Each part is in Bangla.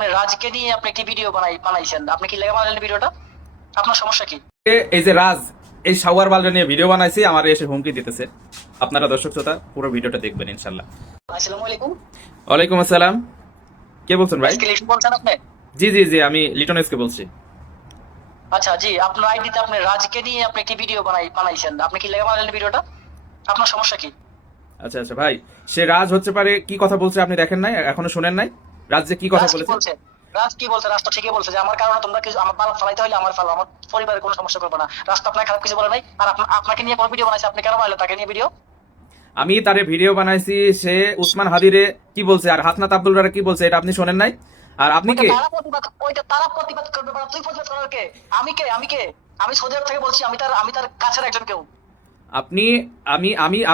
আপনি রাজকে নিয়ে আপনি একটি ভিডিও বানাইছেন, আপনি কি লেগে বানালেন ভিডিওটা? আপনার সমস্যা কি? এই যে রাজ এই শাওয়ার বালটা নিয়ে ভিডিও বানাইছি, আমার এসে হুমকি দিতেছে। আপনারা দর্শক শ্রোতা পুরো ভিডিওটা দেখবেন ইনশাল্লাহ। আসসালামু আলাইকুম। ওয়ালাইকুম আসসালাম। কে বলছেন ভাই? আজকে লিখে বলছেন আপনি? জি জি জি, আমি লিটন এসকে বলছি। আচ্ছা জি, আপনার আইডিতে আপনি রাজকে নিয়ে আপনি একটি ভিডিও বানাইছেন, আপনি কি লেগে বানালেন ভিডিওটা? আপনার সমস্যা কি? আচ্ছা আচ্ছা ভাই, সে রাজ হচ্ছে পারে কি কথা বলছে আপনি দেখেন নাই, এখনো শুনেন নাই? রাজ যে কি কথা রাজ কি বলেছে? বলছে? রাজ কি বলছে? রাজ তো ঠিকই বলছে যে আমার কারণে তোমরা কিছু আমার পালা ফালাইতে হলে আমার ফালো, আমার পরিবারের কোনো সমস্যা করবে না। রাজ তো আপনার খারাপ কিছু বলে নাই। আর আপনাকে নিয়ে কোনো ভিডিও বানাইছে, আপনি কেন বানালেন তাকে নিয়ে ভিডিও? আমি তারে ভিডিও বানাইছি, সে উসমান হাদিরে কি বলছে আর হাসনাত আব্দুল্লাহরে কি বলছে এটা আপনি শোনেন নাই? আর আপনি কে? ওইটা তারা প্রতিবাদ করবে, তুই প্রতিবাদ করার কে? আমি কে? আমি সৌদি আরব থেকে বলছি, আমি তার কাছের একজন কেউ। আপনি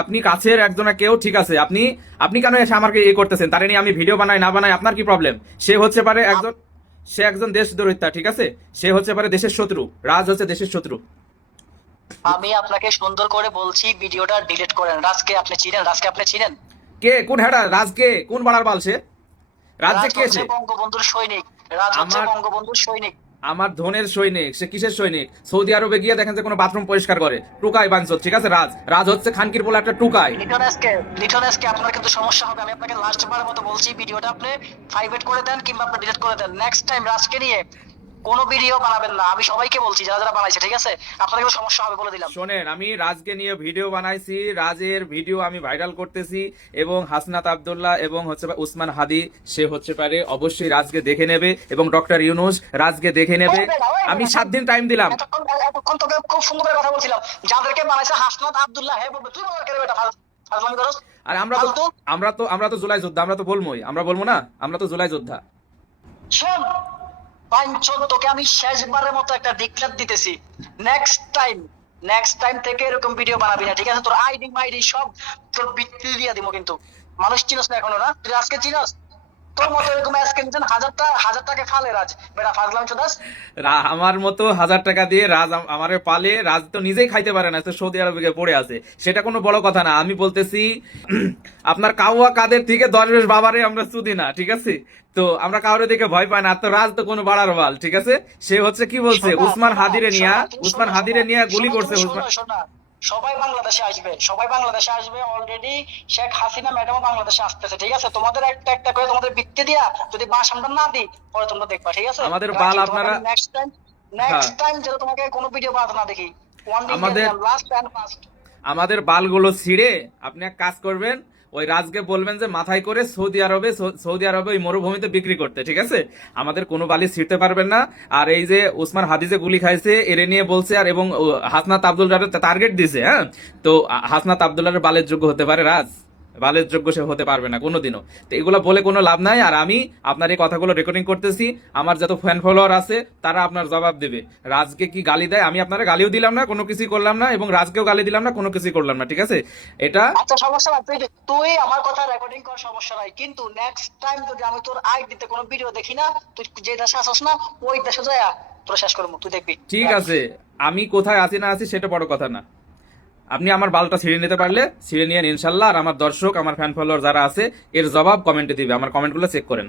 আপনি কাছের একজনা কেউ, ঠিক আছে। আপনি আপনি কেন এসে আমাকে করতেছেন? তারে নিয়ে আমি ভিডিও বানাই না বানাই আপনার কি প্রবলেম? সে হচ্ছে পারে একজন, সে একজন দেশদ্রোহিতা, ঠিক আছে। সে হচ্ছে পারে দেশের শত্রু, রাজ হচ্ছে দেশের শত্রু। আমি আপনাকে সুন্দর করে বলছি ভিডিওটা ডিলিট করেন। রাজকে আপনি চিনেন? রাজকে আপনি চিনেন? কে? কোন হেডা? রাজ কে? কোন বাড়ার বাল সে? রাজ যে রাজ কে হচ্ছে সে? বঙ্গবন্ধুর সৈনিক। রাজ হচ্ছে আমার বঙ্গবন্ধুর সৈনিক। আমার ধনের সৈনিক। সে কিসের সৈনিক? সৌদি আরবে গিয়ে দেখেন যে কোনো বাথরুম পরিষ্কার করে, টুকাই বাঞ্চত, ঠিক আছে। রাজ রাজ হচ্ছে খানকির বলে একটা টুকাই। লিটন এসকে আপনার কিন্তু সমস্যা হবে। আমি আপনাকে লাস্ট বারের মতো বলছি ভিডিওটা আপনি প্রাইভেট করে দেন কিংবা আপনি ডিলিট করে দেন। নেক্সট টাইম রাজকে নিয়ে কোনো ভিডিও বানাবেন না। আমি সবাইকে বলছি যারা যারা বানাইছে, ঠিক আছে? আপনার কিন্তু সমস্যা হবে বলে দিলাম। শোনেন, আমি রাজকে নিয়ে ভিডিও বানাইছি, রাজের ভিডিও আমি ভাইরাল করতেছি, এবং হাসনাত আব্দুল্লাহ এবং হচ্ছে উসমান হাদি সে হচ্ছে পারে অবশ্যই রাজকে দেখে নেবে, এবং ডক্টর ইউনুস রাজকে দেখে নেবে। আমি 7 দিন টাইম দিলাম। এতক্ষণ তোকে খুব সুন্দর করে কথা বলছিলাম। যাদেরকে বানাইছে হাসনাত আব্দুল্লাহ, হে বলবে তুই বলার কেন? বেটা ফাজলামি করস। আর ফালতু। আমরা তো জুলাই যোদ্ধা, আমরা তো বলবোই, আমরা বলবো না? আমরা তো জুলাই যোদ্ধা। শোন পাঁচজন, তোকে আমি শেষবারের মতো একটা ডিক্লেয়ার দিতেছি। নেক্সট টাইম থেকে এরকম ভিডিও বানাবি না, ঠিক আছে? তোর আইডি মাইডি সব তোর বিক্রি দিয়ে দিব। কিন্তু মানুষ চিনস না এখনো, না? তুই আজকে চিনস? তোর মতো এরকম আজকে হাজার টাকা ফালে রাজ, বেটা ফাজলামি চোদাস। আমার মতো 1000 টাকা দিয়ে রাজ আমারে পালে। রাজ তো নিজেই খাইতে পারে না, তো সৌদি আরবে গিয়ে পড়ে আছে, সেটা কোনো বড় কথা না। আমি বলতেছি আপনার কাউয়া কাদের থেকে দরবেশ বাবারে আমরা চুদি না, ঠিক আছে। তো আমরা কাউরে দেখে ভয় পাই না। আর তো রাজ তো কোনো বাড়ার বাল, ঠিক আছে। সে হচ্ছে কি বলছে, উসমান হাদিরে নিয়ে গুলি করছে। শোনা, সবাই বাংলাদেশে আসবে অলরেডি। শেখ হাসিনা ম্যাডামও বাংলাদেশে আসতেছে, ঠিক আছে? তোমাদের একটা একটা করে তোমাদের বৃত্তি দিয়া যদি বাস আমরা না দিই, পরে তোমরা দেখবা, ঠিক আছে? আমাদের বাল আপনারা, নেক্সট হ্যাঁ, টাইম যেন তোমাকে কোনো ভিডিও বানাতে না দেখি। ওয়ান আমাদের লাস্ট এন্ড ফার্স্ট। আমাদের বালগুলো ছিঁড়ে আপনি এক কাজ করবেন, ওই রাজকে বলবেন যে মাথায় করে সৌদি আরবে ওই মরুভূমিতে বিক্রি করতে, ঠিক আছে। আমাদের কোনো বালি ছিঁড়তে পারবেন না। আর এই যে উসমান হাদি যে গুলি খাইছে এর নিয়ে বলছে, আর এবং হাসনাত আব্দুল্লাহর টার্গেট দিছে, হ্যাঁ। তো হাসনাত আব্দুল্লাহর বালের যোগ্য হতে পারে রাজ? বালের যোগ্য সে হতে পারবে না কোনোদিনও। তো এগুলো বলে কোনো লাভ নাই। আর আমি আপনার এই কথাগুলো রেকর্ডিং করতেছি, আমার যত ফ্যান ফলোয়ার আছে তারা আপনার জবাব দেবে। রাজকে কি গালি দেয়? আমি আপনারা গালিও দিলাম না, কোনো কিছুই করলাম না, এবং রাজকেও গালি দিলাম না, কোনো কিছুই করলাম না, ঠিক আছে। এটা আচ্ছা সমস্যা নাই, তুই আমার কথা রেকর্ডিং কর, সমস্যা নাই। কিন্তু নেক্সট টাইম যদি আমি তোর আইডিতে কোনো ভিডিও দেখি না, তুই যে দেশে আসছ না ওই দেশে যায় তোর শেষ করবো, তুই দেখবি। ঠিক আছে, আমি কোথায় আছি না আছি সেটা বড় কথা না। আপনি আমার বালটা ছিঁড়ে নিতে পারলে ছিঁড়ে নিয়ে ইনশাল্লাহ। আর আমার দর্শক, আমার ফ্যান ফলোয়ার যারা আছে এর জবাব কমেন্টে দিবে, আমার কমেন্টগুলো চেক করেন।